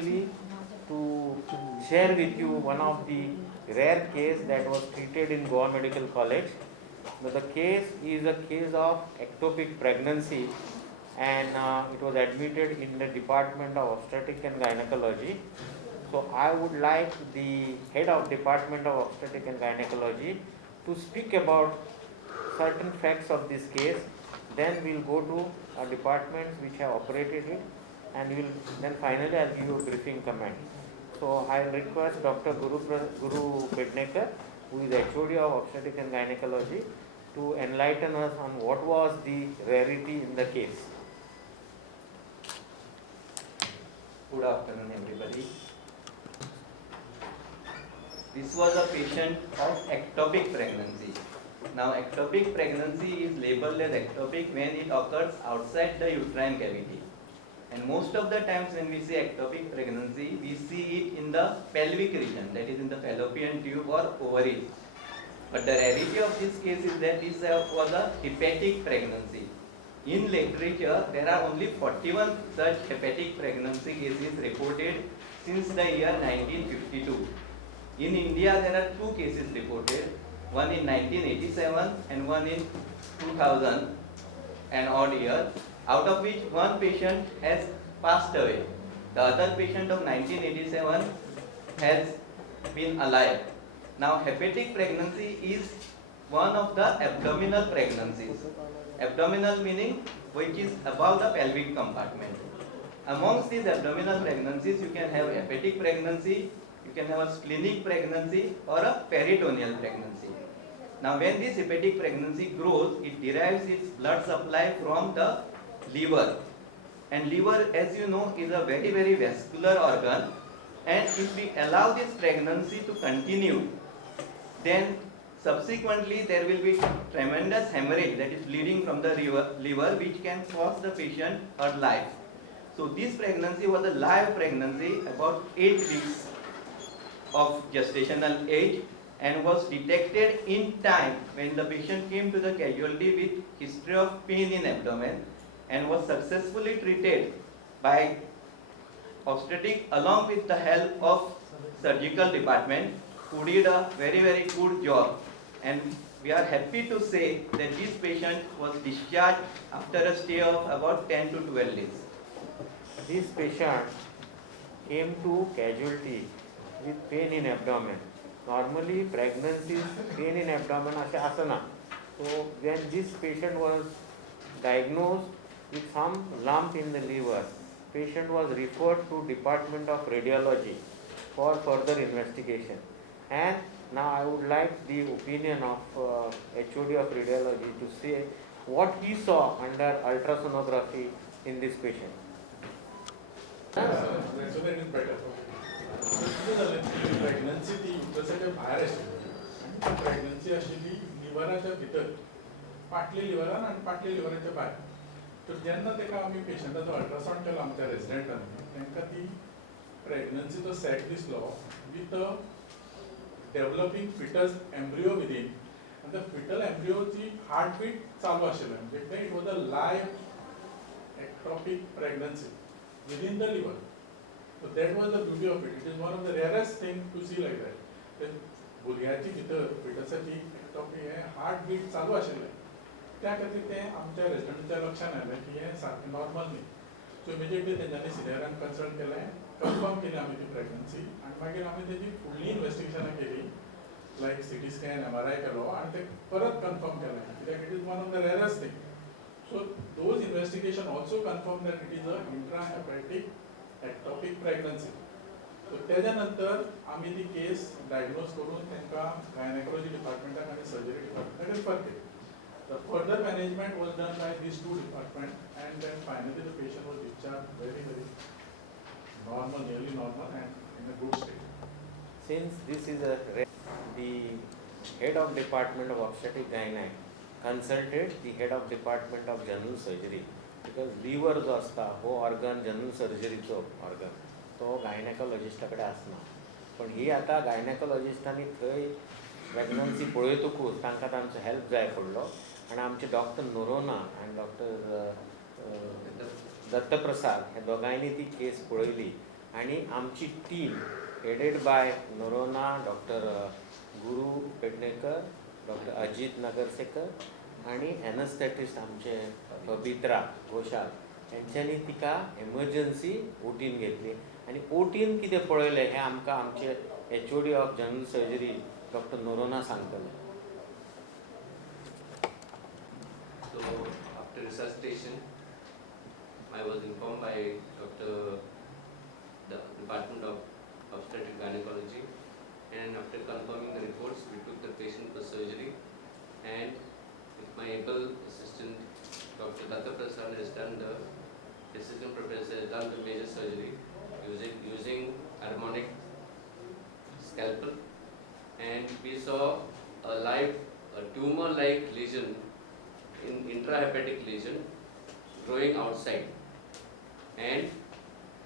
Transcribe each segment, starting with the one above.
actually to share with you one of the rare case that was treated in Goa Medical College. Now, the case is a case of ectopic pregnancy, and it was admitted in the Department of Obstetrics and Gynecology. So I would like the head of Department of Obstetrics and Gynecology to speak about certain facts of this case. Then we'll go to our departments which have operated it, and then finally I'll give you a briefing comment. So I'll request Dr. Guru Pednekar, who is HOD of Obstetrics and Gynecology, to enlighten us on what was the rarity in the case. Good afternoon, everybody. This was a patient of ectopic pregnancy. Now, ectopic pregnancy is labeled as ectopic when it occurs outside the uterine cavity. And most of the times when we say ectopic pregnancy, we see it in the pelvic region, that is in the fallopian tube or ovaries. But the rarity of this case is that this was a hepatic pregnancy. In literature, there are only 41 such hepatic pregnancy cases reported since the year 1952. In India, there are 2 cases reported, one in 1987 and one in 2000 and odd year, out of which one patient has passed away. The other patient of 1987 has been alive. Now, hepatic pregnancy is one of the abdominal pregnancies. Abdominal meaning which is above the pelvic compartment. Amongst these abdominal pregnancies, you can have hepatic pregnancy, you can have a splenic pregnancy or a peritoneal pregnancy. Now, when this hepatic pregnancy grows, it derives its blood supply from the liver. And liver, as you know, is a very, very vascular organ. And if we allow this pregnancy to continue, then subsequently there will be tremendous hemorrhage, that is bleeding from the liver, which can cost the patient her life. So this pregnancy was a live pregnancy, about 8 weeks of gestational age, and was detected in time when the patient came to the casualty with history of pain in abdomen, and was successfully treated by obstetric along with the help of surgical department, who did a very, very good job. And we are happy to say that this patient was discharged after a stay of about 10 to 12 days. This patient came to casualty with pain in abdomen. Normally pregnancies, pain in abdomen asana. So when this patient was diagnosed with some lump in the liver, patient was referred to Department of Radiology for further investigation. And now I would like the opinion of HOD of Radiology to say what he saw under ultrasonography in this patient. So that is better. Pregnancy ती युट्रसाच्या भायर आशिल्ली आनी ती pregnancy आशिल्ली लिव्हराच्या भितर, फाटल्या लिव्हरान आनी फाटल्या लिव्हराच्या भायर. तर जेन्ना ताका आमी पेशंटाचो अल्ट्रासाउंड केलो आमच्या रेजिडेंटांनी, तांकां ती प्रेग्नन्सीचो सॅक दिसलो with developing fetus embryo within, आनी त्या फिटल एम्ब्रियोची हार्टबीट चालू आशिल्लें, म्हणजे it was a live ectopic pregnancy within the liver. So that was the beauty of it. It is one of the rarest things to see like that. Then भुरग्याची भितर फिटसाची ectopic हे heart beat चालू आशिल्लें, त्या खातीर तें आमच्या रेजिडेंटाच्या लक्षान आयलें की हें सारकें नॉर्मल न्ही. सो इमिजिएटली तेंच्यांनी सिनियरांक कन्सल्ट केलें, कन्फर्म केली आमी ती प्रेग्नन्सी, आनी मागीर आमी तेजी फुडली इन्वेस्टिगेशनां केली, लायक CT स्कॅन, MRI केलो, आनी तें परत कन्फर्म केलें, कित्याक it is one of the rarest thing. So those investigation also confirm that it is a intrahepatic ectopic pregnancy. So त्याच्यानंतर आम्ही ती केस डायग्नोज करून त्यांना गायनेकोलॉजी डिपार्टमेंटाक आणि सर्जरी डिपार्टमेंटाक रिफर केली. The further management was done by these 2 departments, and then finally the patient was discharged very, very normal, nearly normal, and in a good state. Since this is the head of Department of Obstetrics Gynae consulted the head of Department of General Surgery, because liver जो असता हो organ general सर्जरीचो organ तो गायनेकोलॉजिस्टा कडेन आसना. पण ही आतां गायनेकोलॉजिस्टांनी थंय pregnancy पळयतकूच तांकां तांचो हेल्प जाय पडलो, आनी आमचे डॉक्टर नोरोना आनी डॉक्टर दत्तप्रसाद हे दोगांयनी ती केस पळयली. आणि आमची team headed by Noronha doctor Guru Pednekar, doctor Ajit नगरसेकर आणि एनस्थेटिस्ट आमचे पवित्रा घोषाल यांच्यानी तिका एमर्जन्सी ओटीन घेतली आणि ओटीन कितें पळयलें हें आमकां आमचे HOD of general surgery doctor Noronha सांगतले. So after resuscitation, I was informed by the Department of Obstetric Gynecology, and after confirming the reports, we took the patient for surgery, and with my able assistant, Dr. Datta Prasad has done the assistant professor has done the major surgery using harmonic scalpel, and we saw a tumor-like lesion, in intrahepatic lesion, growing outside, and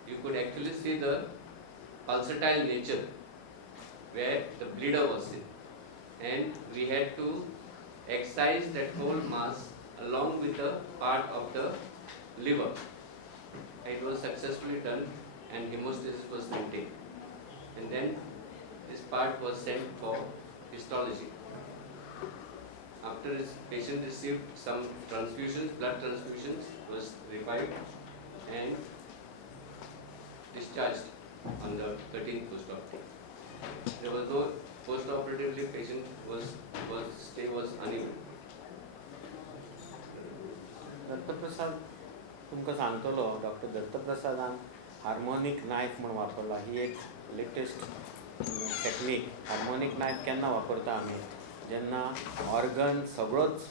you could actually see the pulsatile nature where the bleeder was in, and we had to excise that whole mass along with the part of the liver. It was successfully done and hemostasis was maintained, and then this part was sent for histology. After his patient received some transfusions, blood transfusions, was revived and discharged on the 13th post-op. There was no post-operatively patient stay was uneven. Dattaprasad तुमकां सांगतलो, doctor दत्तप्रसादान harmonic knife म्हणून वापरला. ही एक latest technique. Harmonic knife केन्ना वापरता आमी, जेन्ना organ सगळोच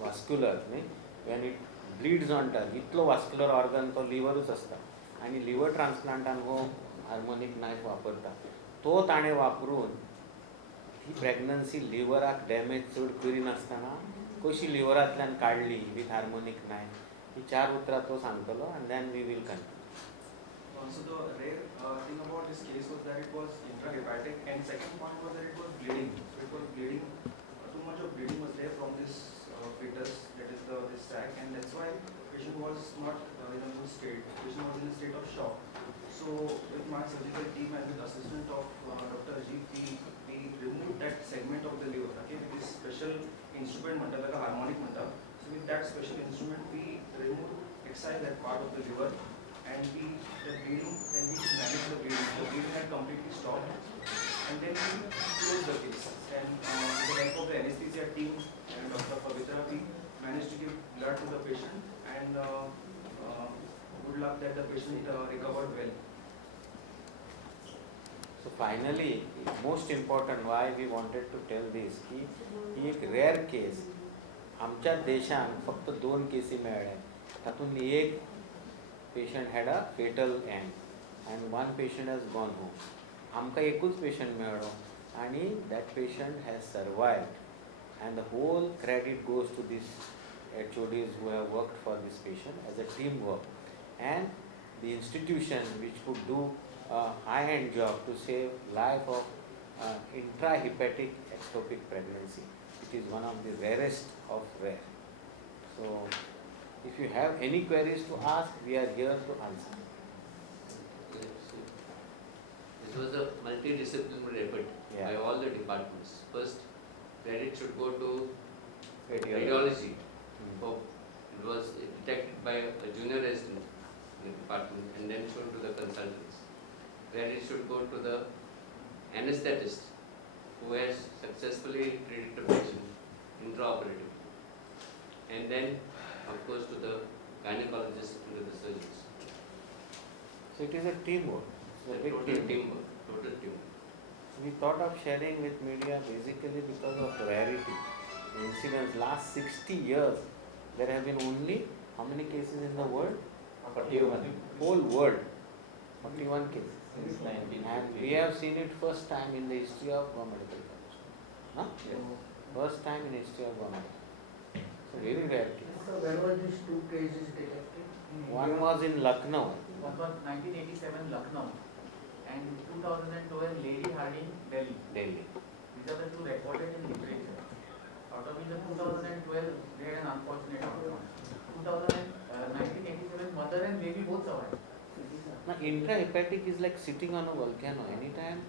vascular न्ही, वेन इट ब्लिड्स ऑन टच, इतलो वास्क्युलर ऑर्गन तो लिवरूच आसता आनी लिवर ट्रान्सप्लांटान हो हार्मोनिक नायफ वापरता. तो ताणें वापरून ही प्रेग्नन्सी लिवराक डॅमेज चड करिनासतना कशी लिवरांतल्यान काडली विथ हार्मोनिक नायफ, ही 4 उतरां तो सांगतलो, and then we will continue. So the rare thing about this case was that it was intrahepatic, and second point was that it was bleeding. So it was bleeding. Too much of bleeding was there from this fetus, that is this sac, and that's why the patient was not in a good state. The patient was in a state of shock. So with my surgical team and with assistant of Dr. Ajit, we removed that segment of the liver. Okay, with this special instrument, like a harmonic manta. So with that special instrument, we removed, excise that part of the liver. And we managed the bleeding. The bleeding had completely stopped, and then we closed the case. And with the help of the anesthesia team and Dr. Pavitra, we managed to give blood to the patient, and good luck that the patient recovered well. So finally, most important why we wanted to tell this, की ही एक rare case. आमच्या देशान फक्त 2 केसी मेळ्ळे. तातूंतली एक patient had a fatal end and one patient has gone home. आमकां एकूच patient मेळ्ळो आणि that patient has survived, and the whole credit goes to these HODs who have worked for this patient as a teamwork, and the institution which could do a high-end job to save life of intrahepatic ectopic pregnancy. It is one of the rarest of rare. So if you have any queries to ask, we are here to answer. This was a multidisciplinary effort by all the departments. First, credit should go to radiology. It was detected by a junior resident in the department, and then shown to the consultants. Credit should go to the anesthetist who has successfully treated the patient intraoperatively, and then of course to the gynecologist and to the surgeons. So it is a teamwork. It's a big Total teamwork. teamwork. We thought of sharing with media basically because of rarity. The incidents last 60 years, there have been only how many cases in the world? 41. Whole world, 41 cases. Since 1950. And we have seen it first time in the history of Goa Medical College. Huh? Yes. First time in history of Goa Medical. So very rare case. So where were these 2 cases detected? One was in Lucknow. One was 1987 Lucknow and 2012 Lady Harding, Delhi. Delhi. These are the 2 recorded in literature. Out of which the 2012 they had an unfortunate outcome. 1987 mother and baby both survived. So these are Now, intrahepatic is like sitting on a volcano. Anytime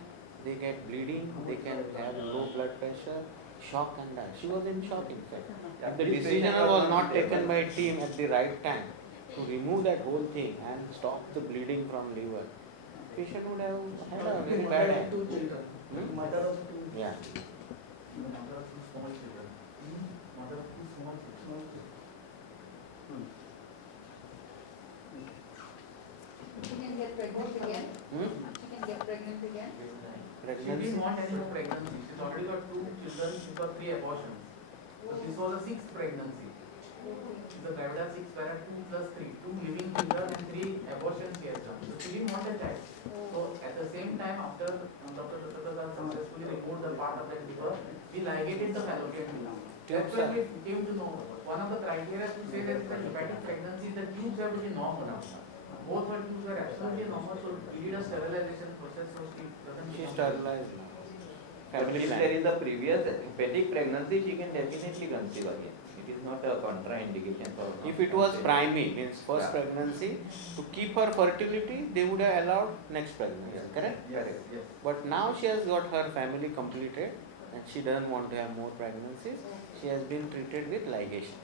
they get bleeding, they can have low blood pressure, shock and die. She was in shock, in fact. If the This decision patient was was not not taken stable. by team at the right time to remove that whole thing and stop the bleeding from liver, patient would have had a very bad end. Hmm? Mother of two. Yeah. Mother of two small children. Mother of two small children. She can get pregnant again. Hmm? She can get pregnant again. She Pregnancy. didn't want any more pregnancy. She's already got 2 children. She's got 3 abortions. So this was a 6th pregnancy. She's a Gavida 6 para 2 plus 3. 2 living children and 3 abortions she has done. So she didn't want a child. So at the same time, after Dr. Prasad successfully removed the part of the liver, we ligated the fallopian tube. That's when we came to know one of the criteria to say that the hepatic pregnancy, the tubes have to be normal. Both her tubes were absolutely normal, so we did a sterilization process, so she doesn't. She sterilized. But Family if there planning. is a previous hepatic pregnancy, she can definitely conceive again. It is not a contraindication for. If it was primary, means first Yeah. pregnancy, to keep her fertility, they would have allowed next pregnancy, correct? Correct. Yes. But now she has got her family completed and she doesn't want to have more pregnancies. She has been treated with ligation.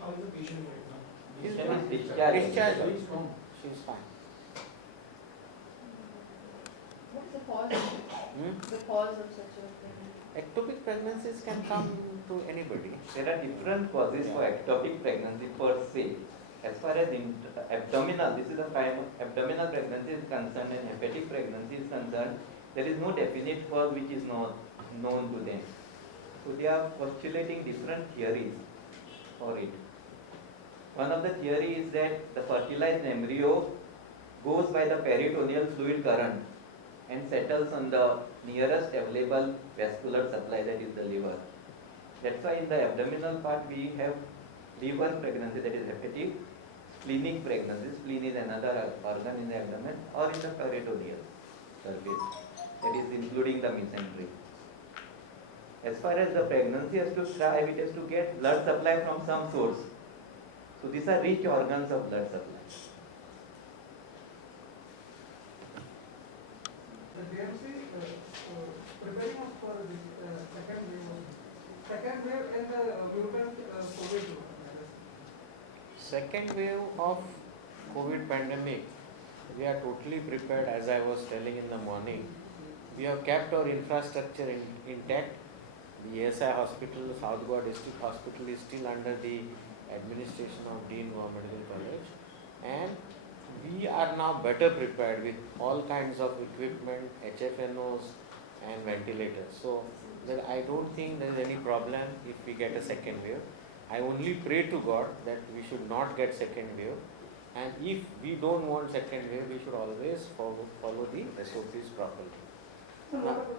How is the patient right now? She's Patient fine. is discharged. Discharged. Very strong. She is fine. What is the cause? Hmm? The cause of such a thing? Ectopic pregnancies can come to anybody. There are different causes for ectopic pregnancy per se. As far as abdominal, this is the abdominal pregnancy is concerned and hepatic pregnancy is concerned, there is no definite cause which is known to them. So they are postulating different theories for it. One of the theory is that the fertilized embryo goes by the peritoneal fluid current and settles on the nearest available vascular supply, that is the liver. That's why in the abdominal part we have liver pregnancy, that is hepatic, splenic pregnancy. Spleen is another organ in the abdomen, or in the peritoneal surface, that is including the mesentery. As far as the pregnancy has to thrive, it has to get blood supply from some source. So these are rich organs of blood supply. The DMC preparing us for this second wave and the mutant COVID. Second wave of COVID pandemic, we are totally prepared. As I was telling in the morning, we have kept our infrastructure intact. The ESI hospital, South Goa District Hospital, is still under the administration of Dean Goa Medical College, and we are now better prepared with all kinds of equipment, HFNOs and ventilators. So that I don't think there is any problem if we get a second wave. I only pray to God that we should not get second wave, and if we don't want second wave, we should always follow the SOPs properly. So what about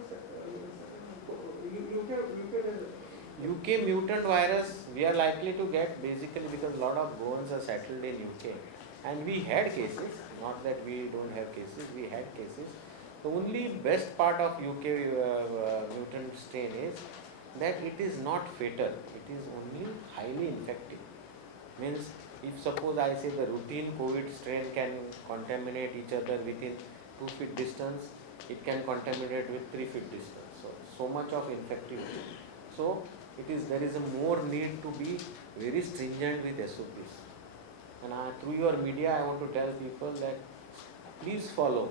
UK mutant virus, we are likely to get basically because a lot of Goans are settled in UK, and we had cases, not that we don't have cases, we had cases. The only best part of UK mutant strain is that it is not fatal, it is only highly infective. Means if suppose I say the routine COVID strain can contaminate each other within 2 feet distance, it can contaminate with 3 feet distance. So much of infectivity. So there is a more need to be very stringent with SOPs. And through your media, I want to tell people that please follow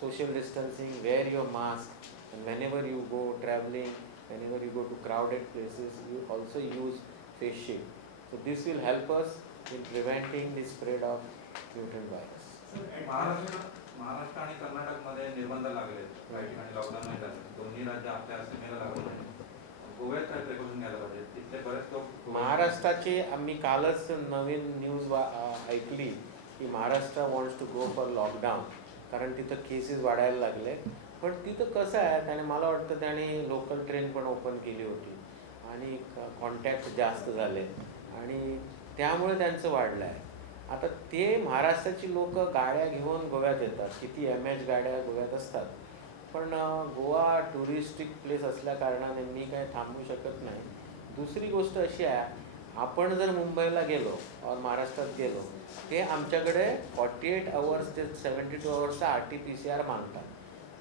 social distancing, wear your mask, and whenever you go traveling, whenever you go to crowded places, you also use face shield. So this will help us in preventing the spread of mutant virus. Maharashtra आणि कर्नाटकमध्ये निर्बंध लागले, काही ठिकाणी lockdown नाही झालं, दोन्ही राज्य आपल्या सीमेला लागून आहे. गोव्यात काय प्रिकॉशन घ्यायला पाहिजे, तिथले बरेच लोक महाराष्ट्राची आम्ही कालच नवीन न्यूज ऐकली की Maharashtra wants to go for lockdown, कारण तिथं केसेस वाढायला लागले. पण तिथं कसं आहे, त्याने मला वाटतं त्याने लोकल ट्रेन पण ओपन केली होती आणि कॉन्टॅक्ट जास्त झाले आणि त्यामुळे त्यांचं वाढलं आहे. आता ते महाराष्ट्राची लोक गाड्या घेऊन गोव्यात येतात, किती MH गाड्या गोव्यात असतात, पण गोवा टुरिस्टिक प्लेस असल्या कारणाने मी काय थांबू शकत नाही. दुसरी गोष्ट अशी आहे, आपण जर मुंबईला गेलो और महाराष्ट्रात गेलो, ते आमच्याकडे 48 आवर्स ते 72 आवर्सचा RT-PCR मागतात.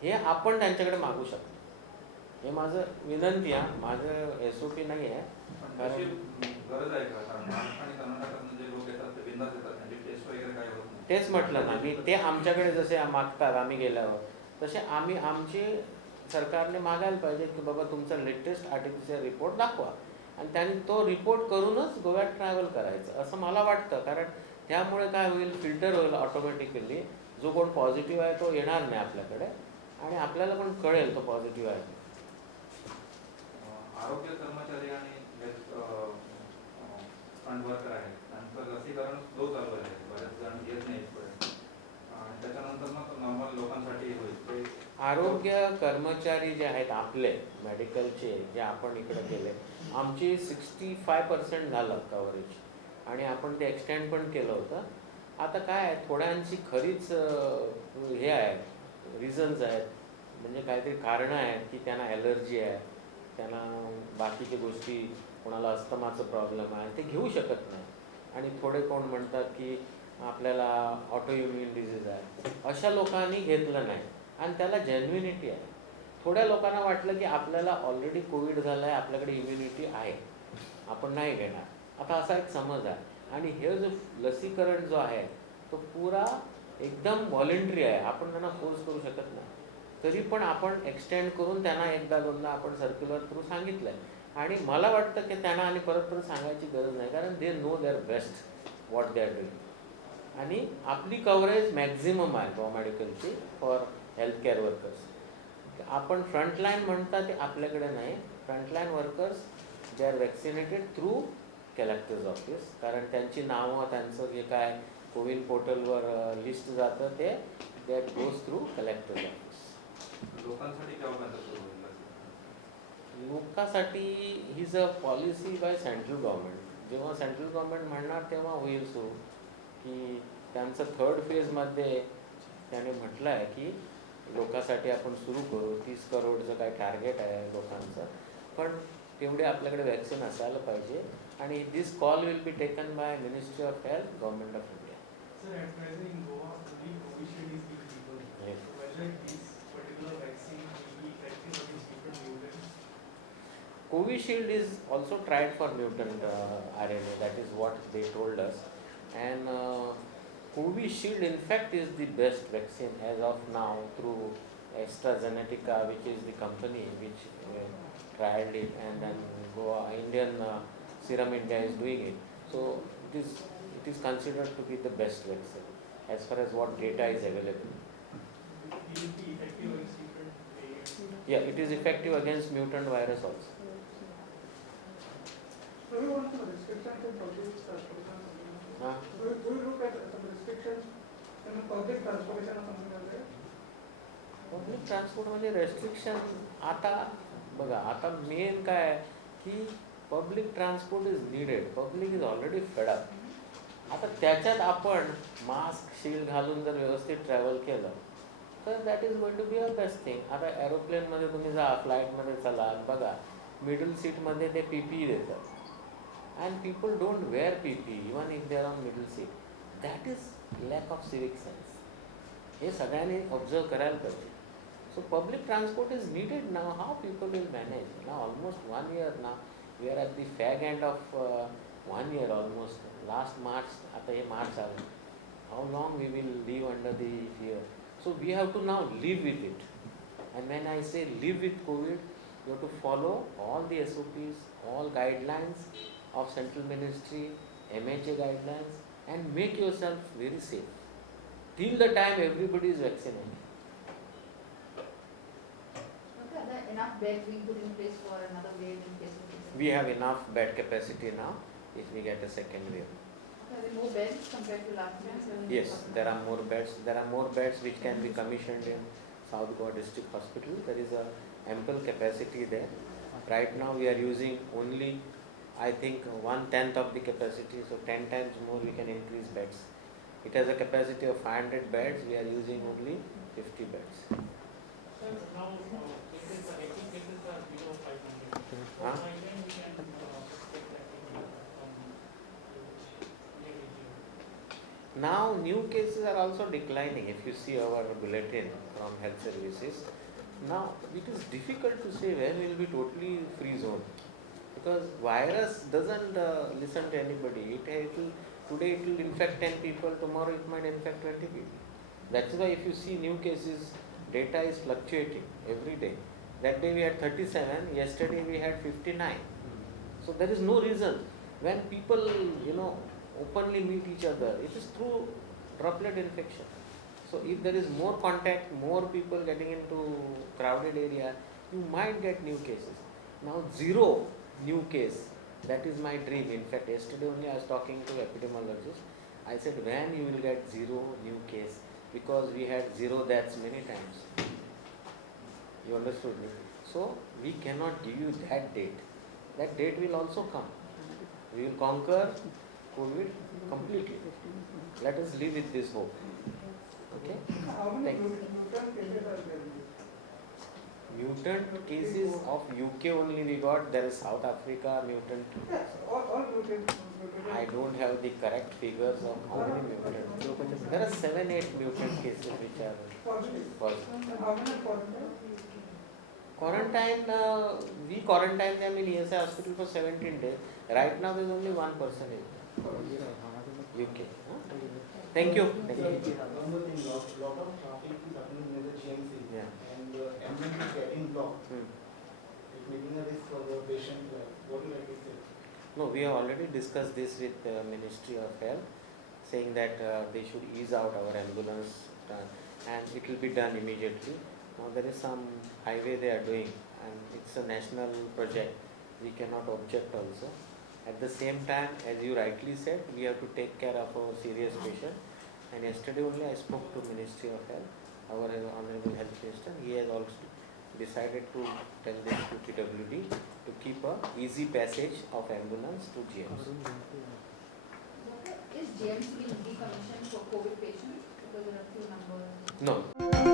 हे आपण त्यांच्याकडे मागू शकतो. हे माझं विनंती आहे, माझं SOP नाही आहे. पण तशी गरज आहे का? कारण महाराष्ट्र आणि कर्नाटकातून जे लोक येतात ते बिंदास येतात, त्यांची टेस्ट वगैरे काय होत नाही. तेच म्हटलं ना मी, ते आमच्याकडे जसे मागतात आम्ही गेल्यावर, तसे आम्ही आमची सरकारने मागायला पाहिजे की बाबा तुमचा लेटेस्ट RT-PCR रिपोर्ट दाखवा, आणि त्यांनी तो रिपोर्ट करूनच गोव्यात ट्रॅव्हल करायचं असं मला वाटतं. कारण त्यामुळे काय होईल, फिल्टर होईल ऑटोमॅटिकली. जो कोण पॉझिटिव्ह आहे तो येणार नाही आपल्याकडे, आणि आपल्याला पण कळेल तो पॉझिटिव्ह आहे. आरोग्य कर्मचारी आणि फंड वर्कर आहेत, त्यांचं लसीकरण स्लो चालू आहे, बरेच जण येत नाही इथपर्यंत, आणि त्याच्यानंतर मग नॉर्मल लोकांसाठी होईल ते. आरोग्य कर्मचारी जे आहेत आपले मेडिकलचे, जे आपण इकडे केले, आमची 65% झालं कव्हरेज, आणि आपण ते एक्सटेंड पण केलं होतं. आता काय आहे, थोड्यांची खरीच हे आहेत, रिझन्स आहेत, म्हणजे काहीतरी कारणं आहेत की त्यांना ॲलर्जी आहे, त्यांना बाकीच्या गोष्टी, कोणाला अस्थमाचं प्रॉब्लेम आहे, ते घेऊ शकत नाही. आणि थोडे कोण म्हणतात की आपल्याला ऑटोइम्युन डिझीज आहे, अशा लोकांनी घेतलं नाही, आणि त्याला जेन्युनिटी आहे. थोड्या लोकांना वाटलं की आपल्याला ऑलरेडी कोविड झालं आहे, आपल्याकडे इम्युनिटी आहे, आपण नाही घेणार, आता असा एक समज आहे. आणि हे जो लसीकरण जो आहे तो पुरा एकदम व्हॉलेंटरी आहे, आपण त्यांना फोर्स करू शकत नाही. तरी पण आपण एक्सटेंड करून त्यांना एकदा दोनदा आपण सर्क्युलर थ्रू सांगितलं आहे, आणि मला वाटतं की त्यांना आणि परत परत सांगायची गरज नाही, कारण they know their best what they are doing. आणि आपली कव्हरेज मॅक्झिमम आहे गो मेडिकलची फॉर हेल्थकेअर वर्कर्स. आपण फ्रंटलाईन म्हणता ते आपल्याकडे नाही. Frontline workers they are vaccinated through collectors office, कारण त्यांची नावं, त्यांचं जे काय कोविन पोर्टलवर लिस्ट जातं ते that goes through collectors office. लोकांसाठी केव्हा बंद सुरू होईल? लोकांसाठी his a policy by central government. जेव्हा सेंट्रल गव्हर्नमेंट म्हणणार तेव्हा होईल सुरू, की त्यांचं 3rd फेजमध्ये त्याने म्हटलं आहे की लोकांसाठी आपण सुरू करू. 30 करोडचं काही टार्गेट आहे लोकांचं, पण तेवढे आपल्याकडे वॅक्सिन असायला पाहिजे. आणि this call will be taken by ministry of health, government of India. Sir, at present in Goa, only Covishield is being given. Yes. So whether this particular vaccine will be effective against different mutants? Covishield is also tried for mutant RNA, that is what they told us. And Covishield in fact is the best vaccine as of now through AstraZeneca, which is the company which trialed it, and then Goa, Indian Serum India is doing it. So it is considered to be the best vaccine as far as what data is available. Will it be effective against different variants? Yeah, it is effective against mutant virus also. So we want some restrictions in public transportation. Huh? Do you look at some restrictions in public transportation or something like that? Public ट्रान्सपोर्टमध्ये restriction आता बघा, आता main काय आहे की public transport is needed. Public is already fed up. आता त्याच्यात आपण मास्क शील्ड घालून जर व्यवस्थित ट्रॅव्हल केलं तर that is going to be a best thing. आता एरोप्लेनमध्ये तुम्ही जा, फ्लाईटमध्ये चला, बघा मिडल सीटमध्ये ते PPE देतात, and people don't wear PPE even if they are on middle seat. That is lack of civic sense. हे सगळ्यांनी ऑब्झर्व करायला पाहिजे. So public transport is needed now. How people will manage? Now almost 1 year now. We are at the fag end of 1 year almost. Last March, आता हे March आलं. How long we will live under the fear? So we have to now live with it. And when I say live with COVID, you have to follow all the SOPs, all guidelines of Central Ministry, MHA guidelines, and make yourself very safe. Till the time everybody is vaccinated. Okay, are there enough beds being put in place for another wave in case of this? We have enough bed capacity now if we get a second wave. Are there more beds compared to last year? Yes, there are more beds. There are more beds which can be commissioned in South Goa District Hospital. There is a ample capacity there. Right now we are using only, I think, 1/10 of the capacity. So 10 times more we can increase beds. It has a capacity of 500 beds. We are using only 50 beds. Sir, now cases are below 500. Huh? By then we can expect that from Now new cases are also declining. If you see our bulletin from health services, now it is difficult to say when will be totally free zone, because virus doesn't listen to anybody. Today it will infect 10 people, tomorrow it might infect 20 people. That's why if you see new cases, data is fluctuating every day. That day we had 37, yesterday we had 59. So there is no reason. When people, openly meet each other, it is through droplet infection. So if there is more contact, more people getting into crowded area, you might get new cases. Now 0 new case, that is my dream. In fact, yesterday only I was talking to epidemiologist. I said, when you will get 0 new case, because we had 0 deaths many times. You understood me? So we cannot give you that date. That date will also come. We will conquer COVID completely. Let us live with this hope. Okay? How many Thank you. mutant cases are there? Mutant cases of UK only we got. There is South Africa mutant. Yes, all mutant. I don't have the correct figures of how many mutant. There are 7-8 mutant cases which are Positive. positive. And how many positive? Quarantine, we quarantine them in ESI hospital for 17 days. Right now there is only 1 person in UK. Thank you. Thank you. One more thing, lot of traffic is happening near the GMC, Yeah. and ambulance is getting blocked. Hmm. It's making a risk for the patient. What do you like to say? No, we have already discussed this with Ministry of Health, saying that they should ease out our ambulance and it will be done immediately. Now there is some highway they are doing and it's a national project. We cannot object also. At the same time, as you rightly said, we have to take care of our serious patient. And yesterday only I spoke to Ministry of Health, our Honorable Health Minister. He has also decided to tell this to PWD to keep a easy passage of ambulance to GMC. Is GMC being decommissioned for COVID patients? Because there are few numbers. No.